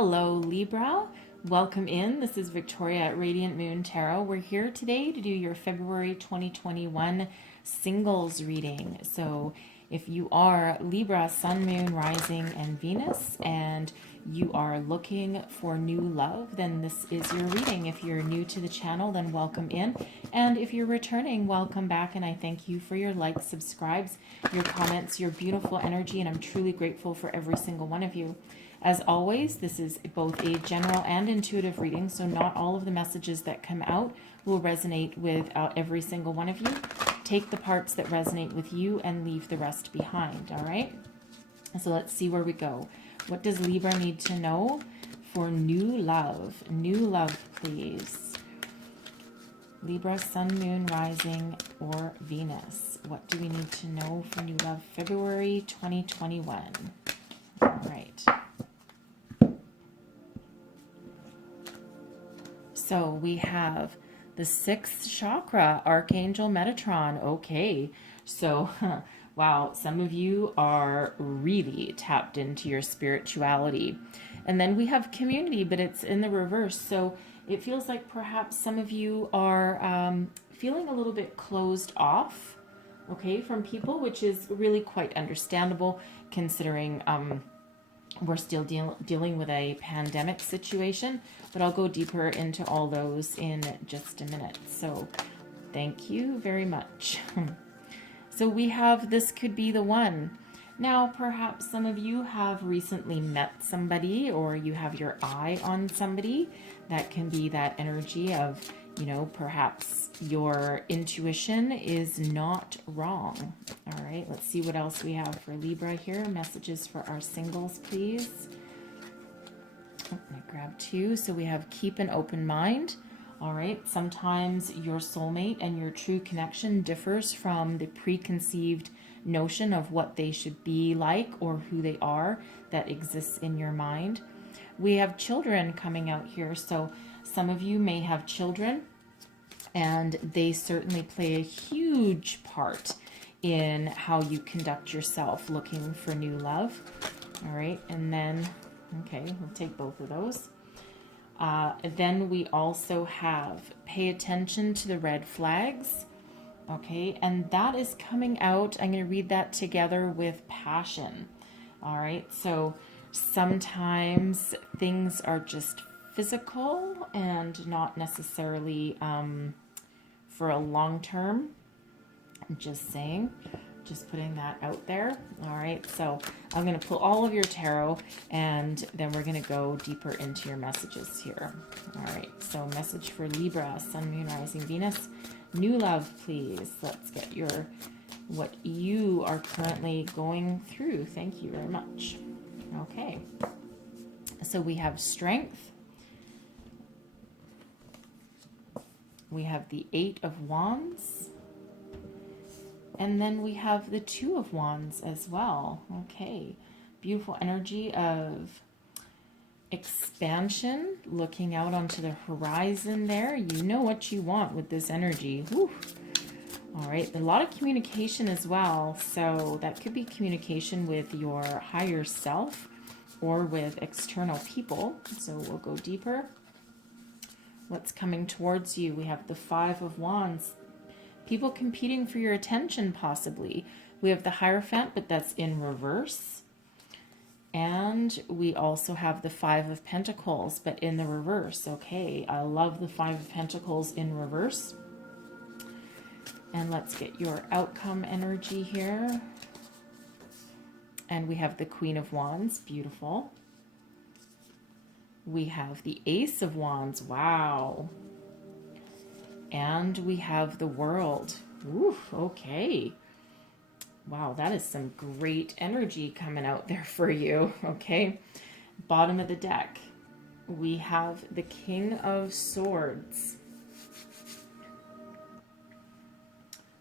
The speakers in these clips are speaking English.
Hello, Libra. Welcome in. This is Victoria at Radiant Moon Tarot. We're here today to do your February 2021 singles reading. So if you are Libra, Sun, Moon, Rising, and Venus, and you are looking for new love, then this is your reading. If you're new to the channel, then welcome in. And if you're returning, welcome back. And I thank you for your likes, subscribes, your comments, your beautiful energy. And I'm truly grateful for every single one of you. As always, this is both a general and intuitive reading, so not all of the messages that come out will resonate with every single one of you. Take the parts that resonate with you and leave the rest behind, all right? So let's see where we go. What does Libra need to know for new love? New love, please. Libra, Sun, Moon, Rising, or Venus. What do we need to know for new love? February 2021. All right. So we have the 6th chakra, Archangel Metatron. Okay, so wow, some of you are really tapped into your spirituality. And then we have community, but it's in the reverse. So it feels like perhaps some of you are feeling a little bit closed off, okay, from people, which is really quite understandable considering we're still dealing with a pandemic situation, but I'll go deeper into all those in just a minute. So thank you very much. So we have, this could be the one. Now, perhaps some of you have recently met somebody, or you have your eye on somebody. That can be that energy of, you know, perhaps your intuition is not wrong. All right, let's see what else we have for Libra here. Messages for our singles, please. Oh, I grabbed 2. So we have keep an open mind. All right, sometimes your soulmate and your true connection differs from the preconceived notion of what they should be like or who they are that exists in your mind. We have children coming out here. So some of you may have children, and they certainly play a huge part in how you conduct yourself looking for new love. All right, and then, okay, we'll take both of those. Then we also have pay attention to the red flags. Okay, and that is coming out. I'm going to read that together with passion. All right, so sometimes things are just physical and not necessarily for a long term. I'm just saying, just putting that out there. All right, so I'm going to pull all of your tarot, and then we're going to go deeper into your messages here. All right, so message for Libra, Sun, Moon, Rising, Venus. New love, please. Let's get your, what you are currently going through. Thank you very much. Okay, so we have strength. We have the 8 of Wands. And then we have the 2 of Wands as well. Okay, beautiful energy of expansion, looking out onto the horizon there. You know what you want with this energy. Whew. All right, a lot of communication as well. So that could be communication with your higher self or with external people. So we'll go deeper. What's coming towards you? We have the 5 of Wands. People competing for your attention, possibly. We have the Hierophant, but that's in reverse. And we also have the 5 of Pentacles, but in the reverse. Okay, I love the 5 of Pentacles in reverse. And let's get your outcome energy here. And we have the Queen of Wands. Beautiful. We have the Ace of Wands. Wow. And we have the World. Ooh, okay. Wow, that is some great energy coming out there for you. Okay. Bottom of the deck, we have the King of Swords.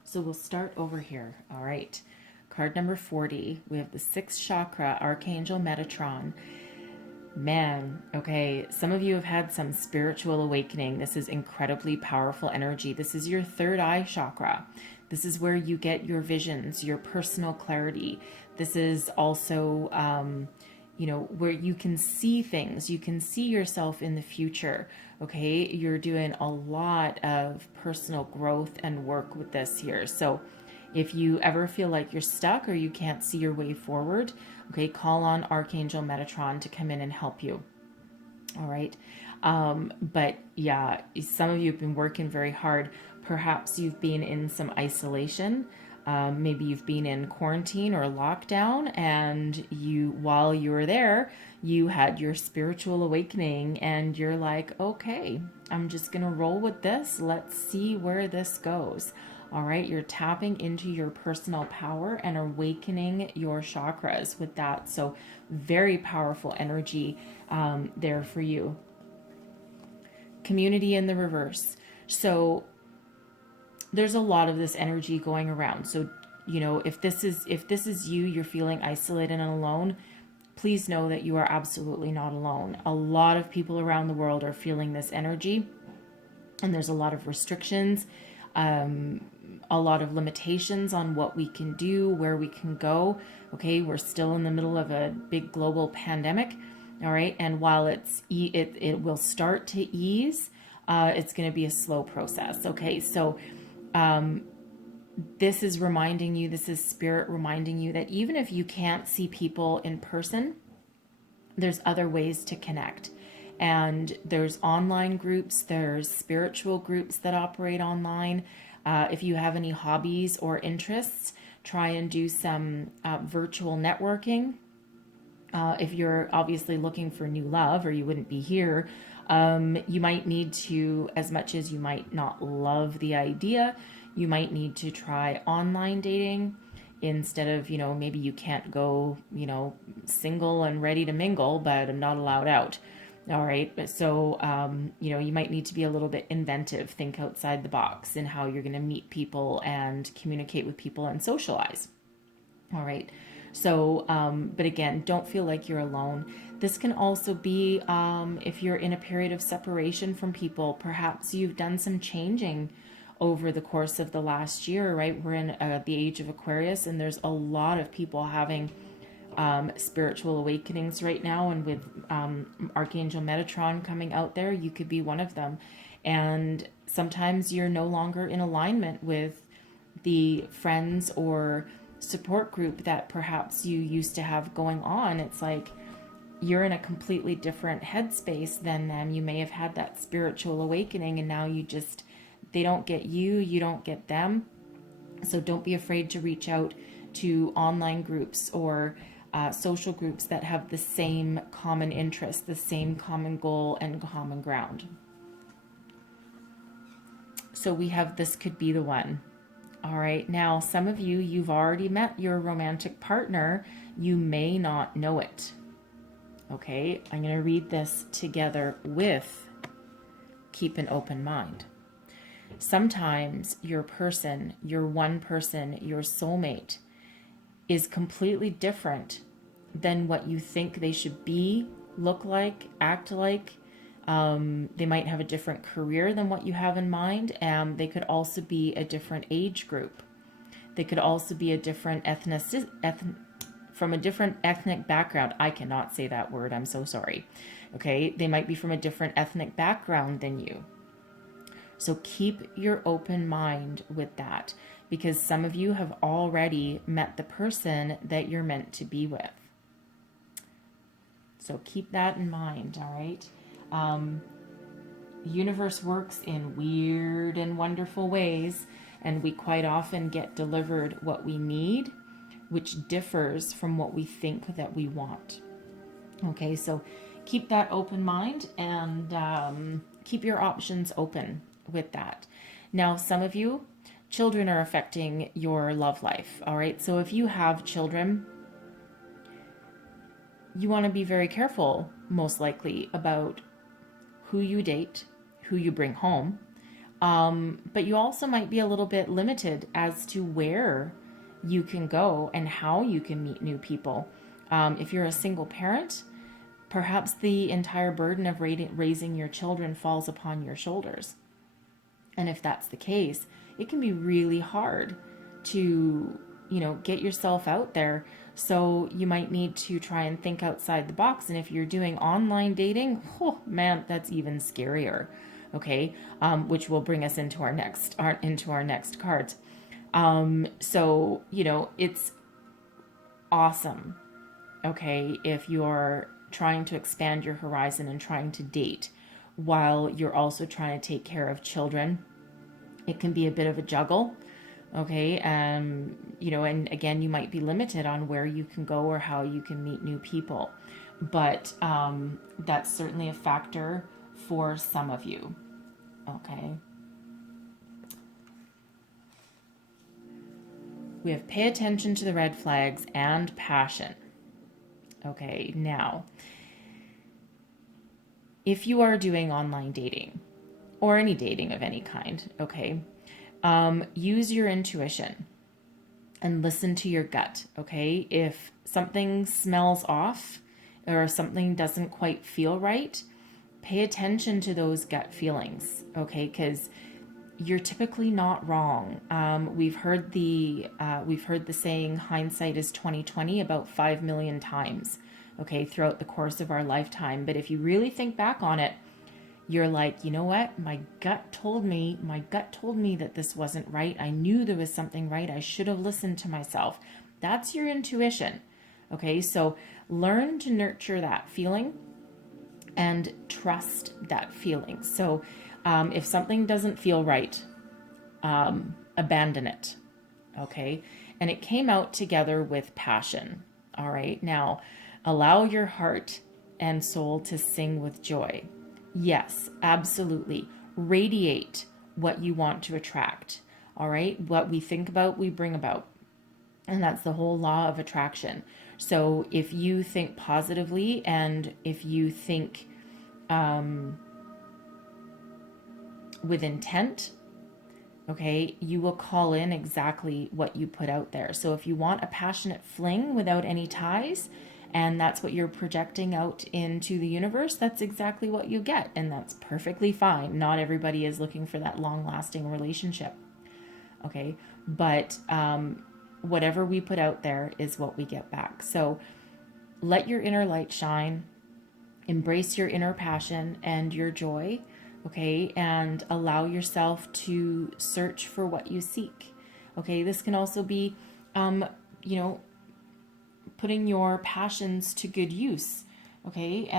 So we'll start over here. All right. Card number 40. We have the 6th chakra, Archangel Metatron. Man, okay, some of you have had some spiritual awakening. This is incredibly powerful energy. This is your 3rd eye chakra. This is where you get your visions, your personal clarity. This is also where you can see things, you can see yourself in the future. Okay, you're doing a lot of personal growth and work with this here. So if you ever feel like you're stuck or you can't see your way forward, okay, call on Archangel Metatron to come in and help you. All right. But yeah, some of you have been working very hard. Perhaps you've been in some isolation. Maybe you've been in quarantine or lockdown, and while you were there, you had your spiritual awakening, and you're like, okay, I'm just going to roll with this. Let's see where this goes. All right. You're tapping into your personal power and awakening your chakras with that. So very powerful energy there for you. Community in the reverse. So there's a lot of this energy going around. So, if this is you, you're feeling isolated and alone, please know that you are absolutely not alone. A lot of people around the world are feeling this energy, and there's a lot of restrictions, a lot of limitations on what we can do, where we can go. Okay, we're still in the middle of a big global pandemic. All right, and while it will start to ease, it's going to be a slow process. Okay, so this is spirit reminding you that even if you can't see people in person, there's other ways to connect. And there's online groups, there's spiritual groups that operate online. If you have any hobbies or interests, try and do some virtual networking. If you're obviously looking for new love, or you wouldn't be here, you might need to, as much as you might not love the idea, you might need to try online dating instead of, maybe you can't go, single and ready to mingle, but I'm not allowed out. All right. So, you might need to be a little bit inventive, think outside the box in how you're going to meet people and communicate with people and socialize. All right. So, but again, don't feel like you're alone. This can also be if you're in a period of separation from people. Perhaps you've done some changing over the course of the last year, right? We're in the age of Aquarius, and there's a lot of people having spiritual awakenings right now. And with Archangel Metatron coming out there, you could be one of them. And sometimes you're no longer in alignment with the friends or support group that perhaps you used to have going on. It's like you're in a completely different headspace than them. You may have had that spiritual awakening, and now they don't get you, you don't get them. So don't be afraid to reach out to online groups or social groups that have the same common interest, the same common goal and common ground. So we have this could be the one. All right, now some of you've already met your romantic partner. You may not know it. Okay, I'm going to read this together with keep an open mind. Sometimes your person, your one person, your soulmate is completely different than what you think they should be, look like, act like. They might have a different career than what you have in mind. They could also be a different age group. They could also be a different from a different ethnic background. I cannot say that word. I'm so sorry. Okay. They might be from a different ethnic background than you. So keep your open mind with that, because some of you have already met the person that you're meant to be with. So keep that in mind. All right. The universe works in weird and wonderful ways, and we quite often get delivered what we need, which differs from what we think that we want. Okay, so keep that open mind and keep your options open with that. Now, some of you, children are affecting your love life. All right, so if you have children, you want to be very careful, most likely, about who you date, who you bring home. But you also might be a little bit limited as to where you can go and how you can meet new people. If you're a single parent, perhaps the entire burden of raising your children falls upon your shoulders. And if that's the case, it can be really hard to, get yourself out there. So you might need to try and think outside the box. And if you're doing online dating, oh man, that's even scarier. Okay, which will bring us into our next cards. So it's awesome. Okay, if you're trying to expand your horizon and trying to date while you're also trying to take care of children, it can be a bit of a juggle. Okay, and again, you might be limited on where you can go or how you can meet new people, but that's certainly a factor for some of you. Okay, we have pay attention to the red flags and passion. Okay, now, if you are doing online dating or any dating of any kind, okay, use your intuition and listen to your gut, okay? If something smells off or something doesn't quite feel right, pay attention to those gut feelings, okay? Because you're typically not wrong. We've heard the saying hindsight is 20/20 about 5 million times, okay, throughout the course of our lifetime. But if you really think back on it, you're like, you know what? My gut told me that this wasn't right. I knew there was something right. I should have listened to myself. That's your intuition. Okay, so learn to nurture that feeling and trust that feeling. So if something doesn't feel right, abandon it. Okay, and it came out together with passion. All right, now allow your heart and soul to sing with joy. Yes, absolutely. Radiate what you want to attract. All right. What we think about, we bring about. And that's the whole law of attraction. So if you think positively and if you think with intent, okay, you will call in exactly what you put out there. So if you want a passionate fling without any ties, and that's what you're projecting out into the universe, that's exactly what you get. And that's perfectly fine. Not everybody is looking for that long-lasting relationship. Okay, but whatever we put out there is what we get back. So let your inner light shine. Embrace your inner passion and your joy. Okay, and allow yourself to search for what you seek. Okay, this can also be, putting your passions to good use. Okay,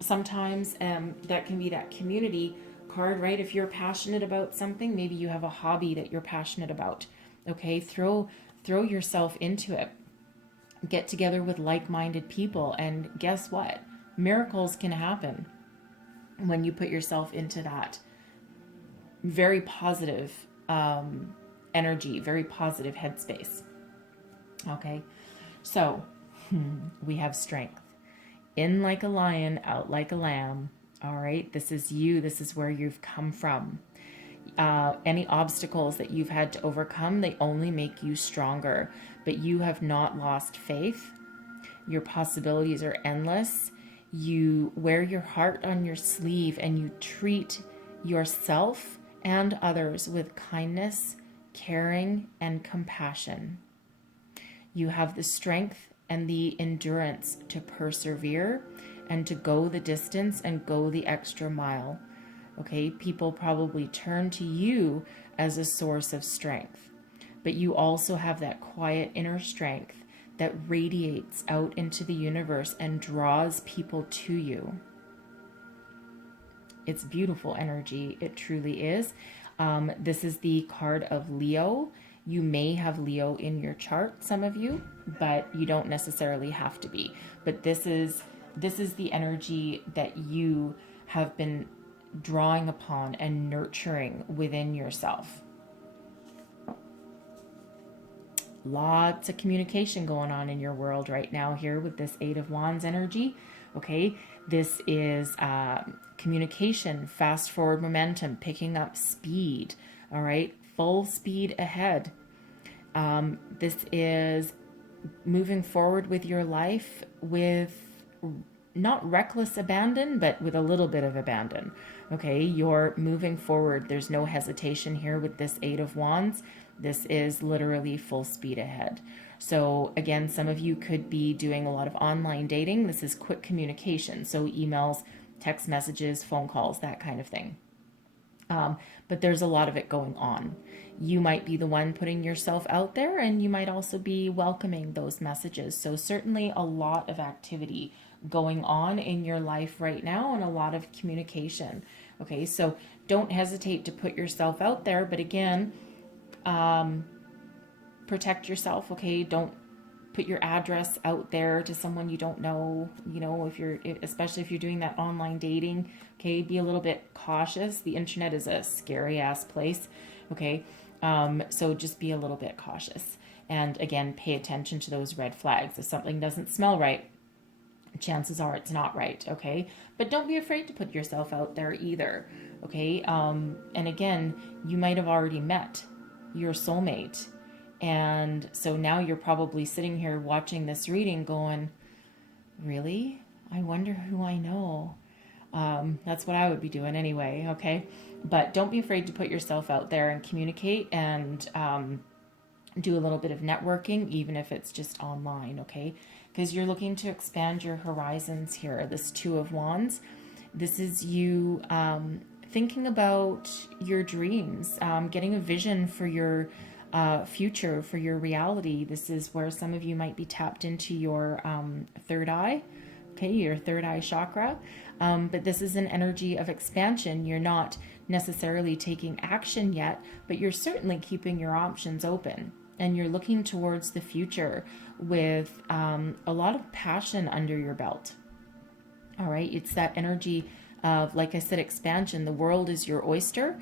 sometimes that can be that community card, right? If you're passionate about something, maybe you have a hobby that you're passionate about. Okay, throw yourself into it. Get together with like-minded people, and guess what? Miracles can happen when you put yourself into that very positive energy, very positive headspace. Okay, so we have strength. In like a lion, out like a lamb. All right, this is you. This is where you've come from. Any obstacles that you've had to overcome, they only make you stronger. But you have not lost faith. Your possibilities are endless. You wear your heart on your sleeve and you treat yourself and others with kindness, caring, and compassion. You have the strength and the endurance to persevere and to go the distance and go the extra mile. Okay, people probably turn to you as a source of strength, but you also have that quiet inner strength that radiates out into the universe and draws people to you. It's beautiful energy. It truly is. This is the card of Leo. You may have Leo in your chart, some of you, but you don't necessarily have to be. But this is the energy that you have been drawing upon and nurturing within yourself. Lots of communication going on in your world right now here with this Eight of Wands energy. Okay, this is communication, fast forward momentum, picking up speed. All right, full speed ahead. This is moving forward with your life with not reckless abandon, but with a little bit of abandon. Okay, you're moving forward. There's no hesitation here with this Eight of Wands. This is literally full speed ahead. So again, some of you could be doing a lot of online dating. This is quick communication. So emails, text messages, phone calls, that kind of thing. But there's a lot of it going on. You might be the one putting yourself out there, and you might also be welcoming those messages. So certainly a lot of activity going on in your life right now, and a lot of communication. Okay, so don't hesitate to put yourself out there, but again, protect yourself. Okay, don't put your address out there to someone you don't know. You know, especially if you're doing that online dating, okay, be a little bit cautious. The internet is a scary ass place. Okay, so just be a little bit cautious, and again, pay attention to those red flags. If something doesn't smell right, chances are it's not right. Okay, but don't be afraid to put yourself out there either. Okay, and again, you might have already met your soulmate, and so now you're probably sitting here watching this reading going, really? I wonder who I know. That's what I would be doing anyway, okay? But don't be afraid to put yourself out there and communicate, and do a little bit of networking, even if it's just online, okay? Because you're looking to expand your horizons here. This Two of Wands, this is you thinking about your dreams, getting a vision for your future, for your reality. This is where some of you might be tapped into your third eye, okay, your third eye chakra. But this is an energy of expansion. You're not necessarily taking action yet, but you're certainly keeping your options open. And you're looking towards the future with a lot of passion under your belt. All right, it's that energy of, like I said, expansion. The world is your oyster.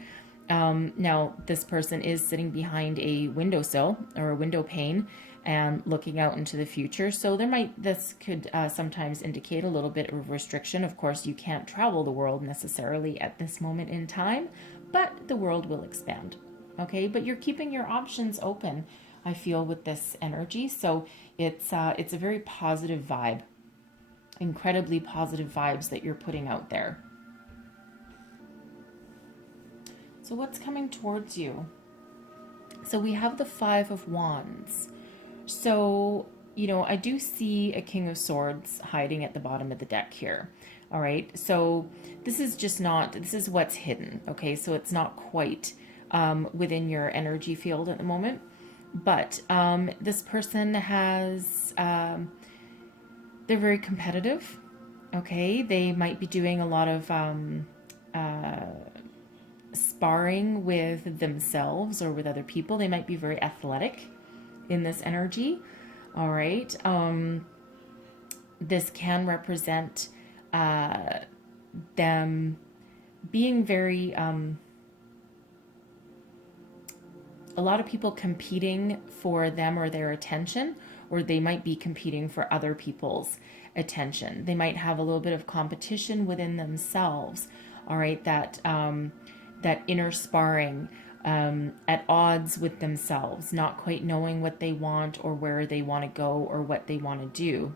Now, this person is sitting behind a windowsill or a window pane and looking out into the future. So this could sometimes indicate a little bit of restriction. Of course, you can't travel the world necessarily at this moment in time, but the world will expand. Okay, but you're keeping your options open, I feel, with this energy. So it's a very positive vibe, incredibly positive vibes that you're putting out there. So what's coming towards you? So we have the Five of Wands. So, you know, I do see a King of Swords hiding at the bottom of the deck here. All right. So this is what's hidden. Okay. So it's not quite within your energy field at the moment. But this person has, they're very competitive. Okay. They might be doing a lot of sparring with themselves or with other people. They might be very athletic in this energy. All right. This can represent them being very, a lot of people competing for them or their attention, or they might be competing for other people's attention. They might have a little bit of competition within themselves. All right. That inner sparring, at odds with themselves, not quite knowing what they want or where they want to go or what they want to do.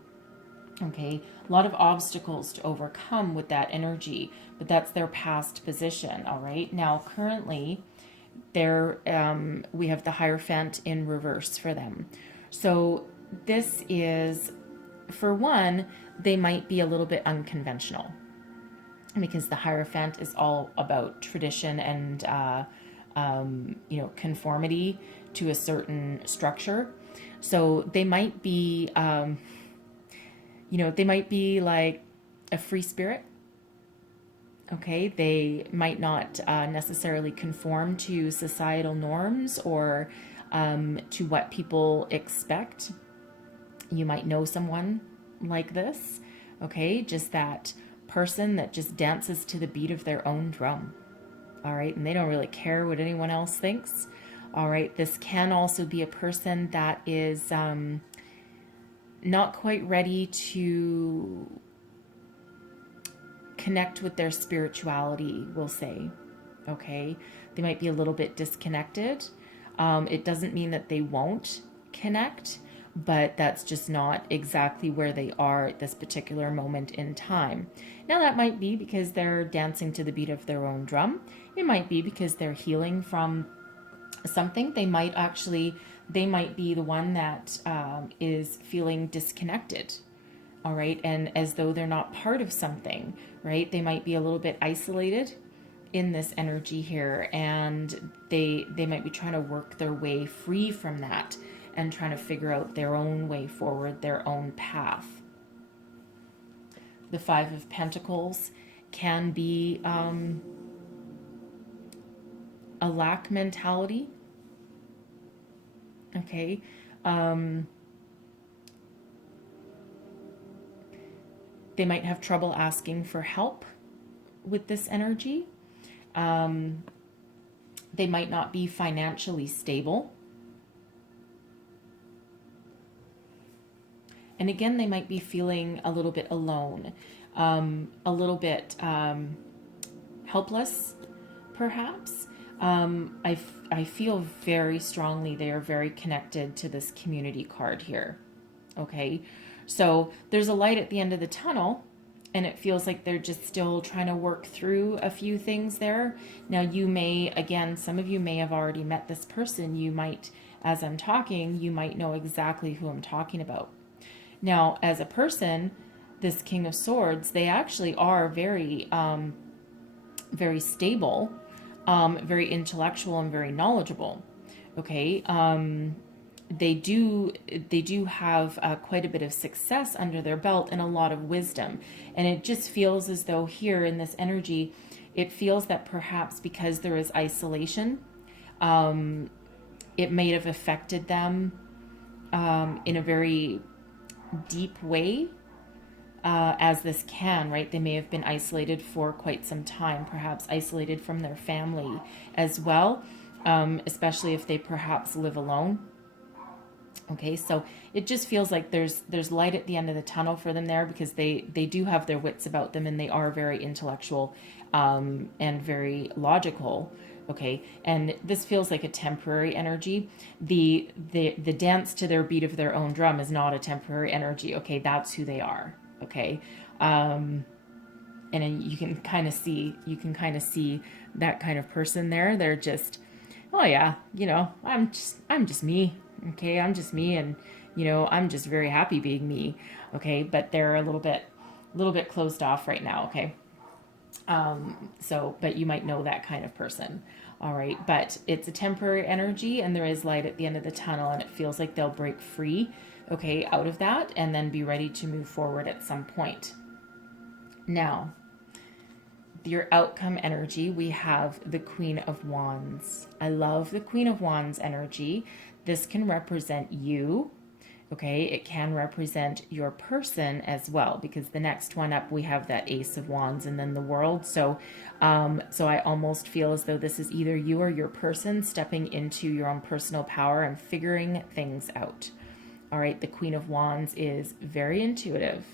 Okay, a lot of obstacles to overcome with that energy, but that's their past position. All right, now currently we have the Hierophant in reverse for them. So this is, for one, they might be a little bit unconventional, because the Hierophant is all about tradition and conformity to a certain structure. So they might be, they might be like a free spirit. Okay, they might not necessarily conform to societal norms or to what people expect. You might know someone like this. Okay, just that person that just dances to the beat of their own drum. All right, and they don't really care what anyone else thinks. All right, this can also be a person that is not quite ready to connect with their spirituality, we'll say. Okay, they might be a little bit disconnected. It doesn't mean that they won't connect, but that's just not exactly where they are at this particular moment in time. Now, that might be because they're dancing to the beat of their own drum. It might be because they're healing from something. They might actually they might be the one that is feeling disconnected. All right. And as though they're not part of something, right? They might be a little bit isolated in this energy here, and they might be trying to work their way free from that and trying to figure out their own way forward, their own path. The Five of Pentacles can be a lack mentality. Okay. They might have trouble asking for help with this energy. They might not be financially stable. And again, they might be feeling a little bit alone, a little bit helpless, perhaps. I feel very strongly they are very connected to this community card here. Okay, so there's a light at the end of the tunnel, and it feels like they're just still trying to work through a few things there. Now, you may, again, some of you may have already met this person. You might, as I'm talking, you might know exactly who I'm talking about. Now, as a person, this King of Swords, they actually are very, very stable, very intellectual, and very knowledgeable. Okay, they do have quite a bit of success under their belt and a lot of wisdom. And it just feels as though here in this energy, it feels that perhaps because there is isolation, it may have affected them in a very deep way, as this can, right? They may have been isolated for quite some time, perhaps isolated from their family as well, especially if they perhaps live alone. Okay, so it just feels like there's light at the end of the tunnel for them there, because they do have their wits about them, and they are very intellectual and very logical. Okay, and this feels like a temporary energy. The dance to their beat of their own drum is not a temporary energy. Okay, that's who they are. Okay, and you can kind of see that kind of person there. They're just, oh yeah, I'm just me. Okay, I'm just me, and I'm just very happy being me. Okay, but they're a little bit closed off right now. Okay, but you might know that kind of person. All right, but it's a temporary energy, and there is light at the end of the tunnel, and it feels like they'll break free, okay, out of that, and then be ready to move forward at some point. Now, your outcome energy, we have the Queen of Wands. I love the Queen of Wands energy. This can represent you, okay? It can represent your person as well, because the next one up, we have that Ace of Wands and then the World. So I almost feel as though this is either you or your person stepping into your own personal power and figuring things out. All right, the Queen of Wands is very intuitive,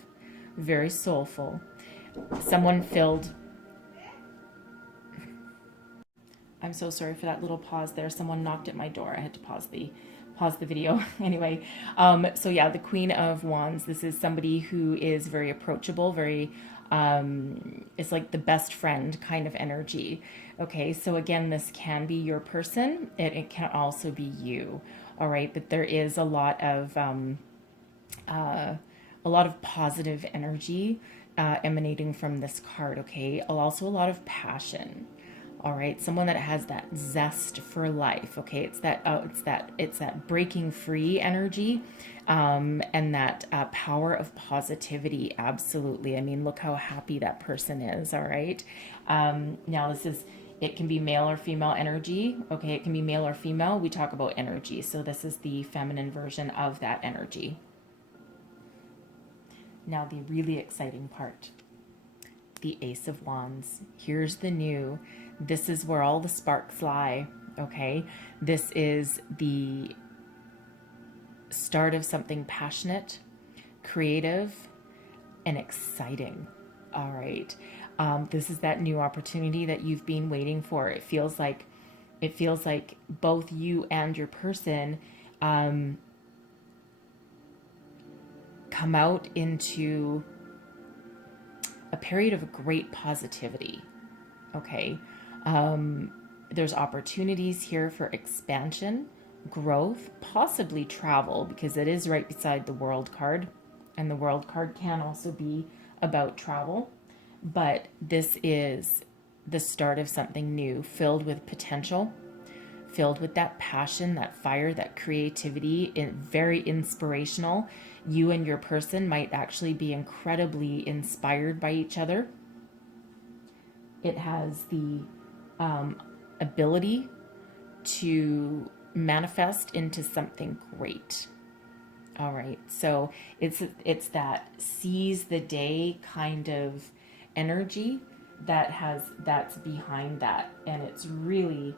very soulful. Someone filled... I'm so sorry for that little pause there. Someone knocked at my door. I had to pause the video. Anyway, so yeah, the Queen of Wands, this is somebody who is very approachable, very, it's like the best friend kind of energy. Okay, so again, this can be your person. It can also be you. All right, but there is a lot of positive energy emanating from this card. Okay, also a lot of passion. All right, someone that has that zest for life. Okay, it's that breaking free energy, and that power of positivity. Absolutely. I mean, look how happy that person is. All right. Now it can be male or female energy. Okay, it can be male or female. We talk about energy, so this is the feminine version of that energy. Now, the really exciting part. The Ace of Wands. Here's the new. This is where all the sparks lie, okay? This is the start of something passionate, creative, and exciting, all right? This is that new opportunity that you've been waiting for. It feels like both you and your person come out into a period of great positivity, okay? There's opportunities here for expansion, growth, possibly travel, because it is right beside the World card, and the World card can also be about travel. But this is the start of something new, filled with potential, filled with that passion, that fire, that creativity, very inspirational. You and your person might actually be incredibly inspired by each other. It has the ability to manifest into something great. All right, so it's that seize the day kind of energy that's behind that, and it's really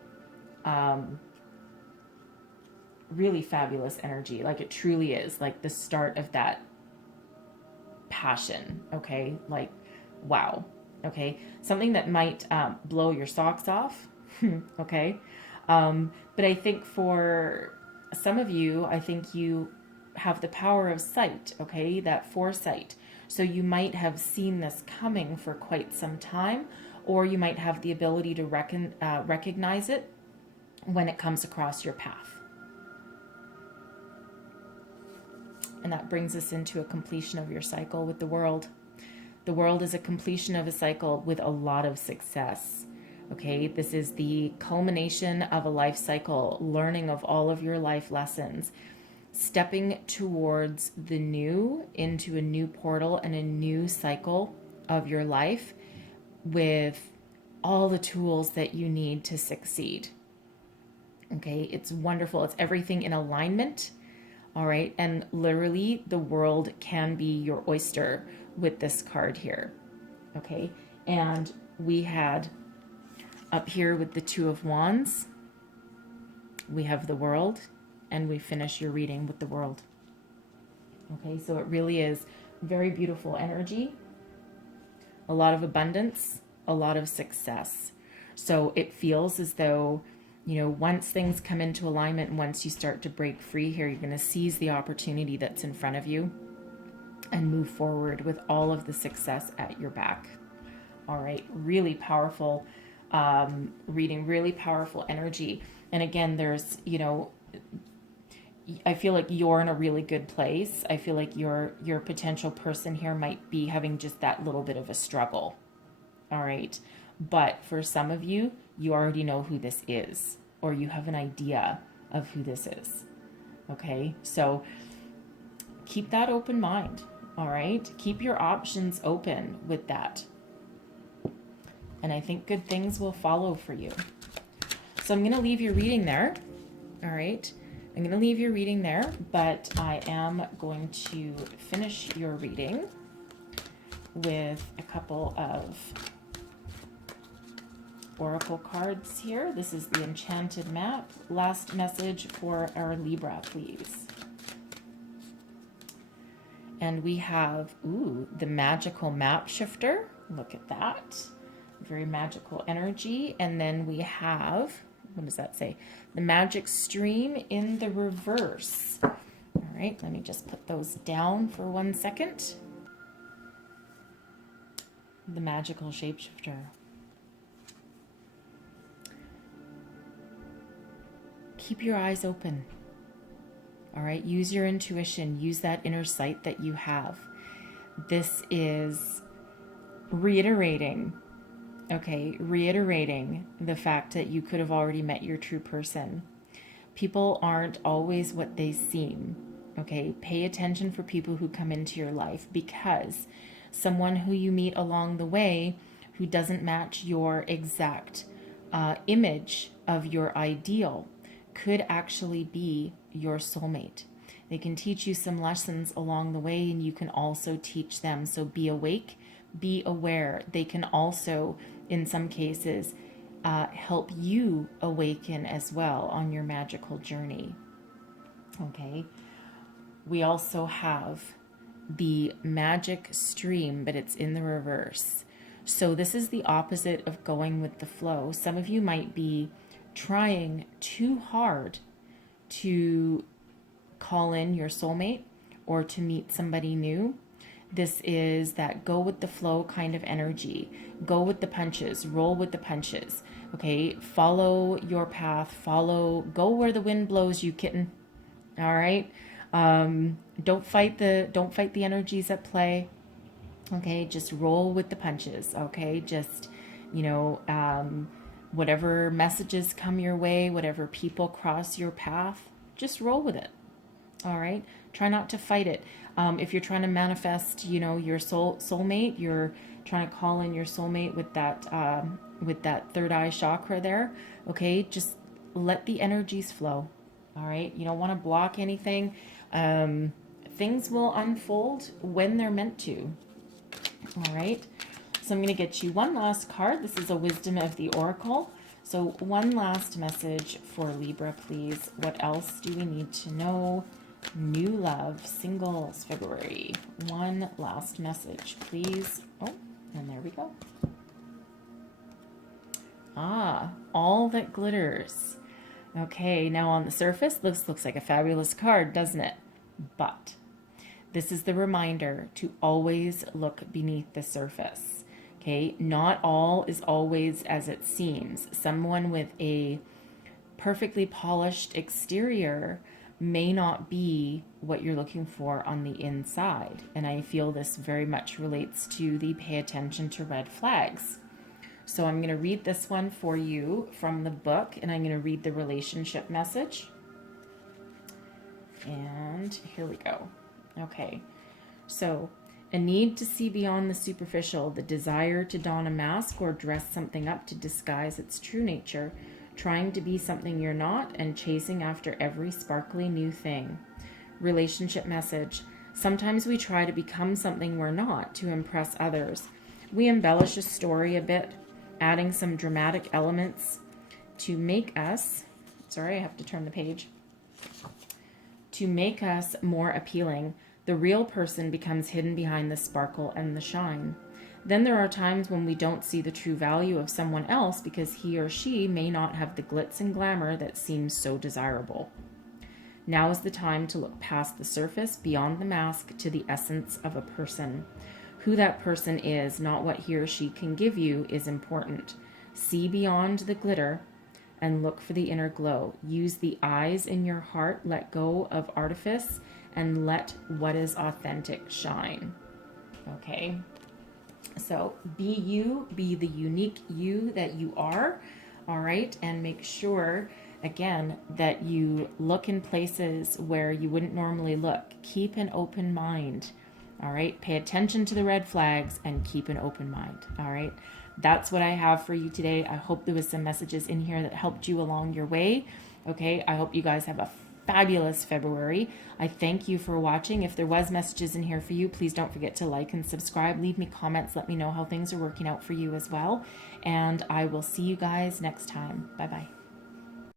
really fabulous energy. Like, it truly is like the start of that passion. Okay, like, wow. Okay, something that might blow your socks off. Okay, but I think for some of you, I think you have the power of sight. Okay, that foresight. So you might have seen this coming for quite some time, or you might have the ability to recognize it when it comes across your path. And that brings us into a completion of your cycle with the world. The world is a completion of a cycle with a lot of success. Okay, this is the culmination of a life cycle, learning of all of your life lessons, stepping towards the new, into a new portal and a new cycle of your life with all the tools that you need to succeed. Okay, it's wonderful. It's everything in alignment. All right, and literally the world can be your oyster with this card here. Okay, and we had up here with the Two of Wands, we have the world, and we finish your reading with the world. Okay, so it really is very beautiful energy, a lot of abundance, a lot of success. So it feels as though, you know, once things come into alignment and once you start to break free here, you're going to seize the opportunity that's in front of you and move forward with all of the success at your back. All right, really powerful reading, really powerful energy. And again, there's, you know, I feel like you're in a really good place. I feel like your potential person here might be having just that little bit of a struggle. All right. But for some of you, you already know who this is, or you have an idea of who this is. Okay. So keep that open mind. All right. Keep your options open with that. And I think good things will follow for you. So I'm going to leave your reading there. All right. I'm going to leave your reading there, but I am going to finish your reading with a couple of oracle cards here. This is the Enchanted Map. Last message for our Libra, please. And we have, the Magical Map Shifter. Look at that. Very magical energy. And then we have, what does that say? The Magic Stream in the reverse. All right, let me just put those down for 1 second. The Magical Shapeshifter. Keep your eyes open. All right, use your intuition, use that inner sight that you have. This is reiterating the fact that you could have already met your true person. People aren't always what they seem. Okay, pay attention for people who come into your life, because someone who you meet along the way who doesn't match your exact image of your ideal could actually be your soulmate. They can teach you some lessons along the way, and you can also teach them. So be awake, be aware. They can also, in some cases, help you awaken as well on your magical journey. Okay. We also have the Magic Stream, but it's in the reverse. So this is the opposite of going with the flow. Some of you might be trying too hard to call in your soulmate or to meet somebody new. This is that go with the flow kind of energy. Go with the punches, roll with the punches. Okay, follow your path, go where the wind blows you, kitten. All right. Don't fight the energies at play. Okay, just roll with the punches. Okay, just, whatever messages come your way, whatever people cross your path, just roll with it. All right. Try not to fight it. If you're trying to manifest, your soulmate, you're trying to call in your soulmate with that third eye chakra there. Okay. Just let the energies flow. All right. You don't want to block anything. Things will unfold when they're meant to. All right. So I'm going to get you one last card. This is a Wisdom of the Oracle. So one last message for Libra, please. What else do we need to know? New love, singles, February. One last message, please. Oh, and there we go. All that glitters. Okay, now on the surface, this looks like a fabulous card, doesn't it? But this is the reminder to always look beneath the surface. Okay, not all is always as it seems. Someone with a perfectly polished exterior may not be what you're looking for on the inside. And I feel this very much relates to the pay attention to red flags. So I'm going to read this one for you from the book, and I'm going to read the relationship message. And here we go. Okay, so a need to see beyond the superficial, the desire to don a mask or dress something up to disguise its true nature, trying to be something you're not, and chasing after every sparkly new thing. Relationship message. Sometimes we try to become something we're not to impress others. We embellish a story a bit, adding some dramatic elements to make us, sorry, I have to turn the page, to make us more appealing. The real person becomes hidden behind the sparkle and the shine. Then there are times when we don't see the true value of someone else because he or she may not have the glitz and glamour that seems so desirable. Now is the time to look past the surface, beyond the mask, to the essence of a person. Who that person is, not what he or she can give you, is important. See beyond the glitter and look for the inner glow. Use the eyes in your heart, let go of artifice, and let what is authentic shine. Okay? So be you, be the unique you that you are, all right? And make sure, again, that you look in places where you wouldn't normally look. Keep an open mind, all right? Pay attention to the red flags and keep an open mind, all right? That's what I have for you today. I hope there was some messages in here that helped you along your way, okay? I hope you guys have a fabulous February. I thank you for watching. If there was messages in here for you, please don't forget to like and subscribe. Leave me comments. Let me know how things are working out for you as well. And I will see you guys next time. Bye-bye.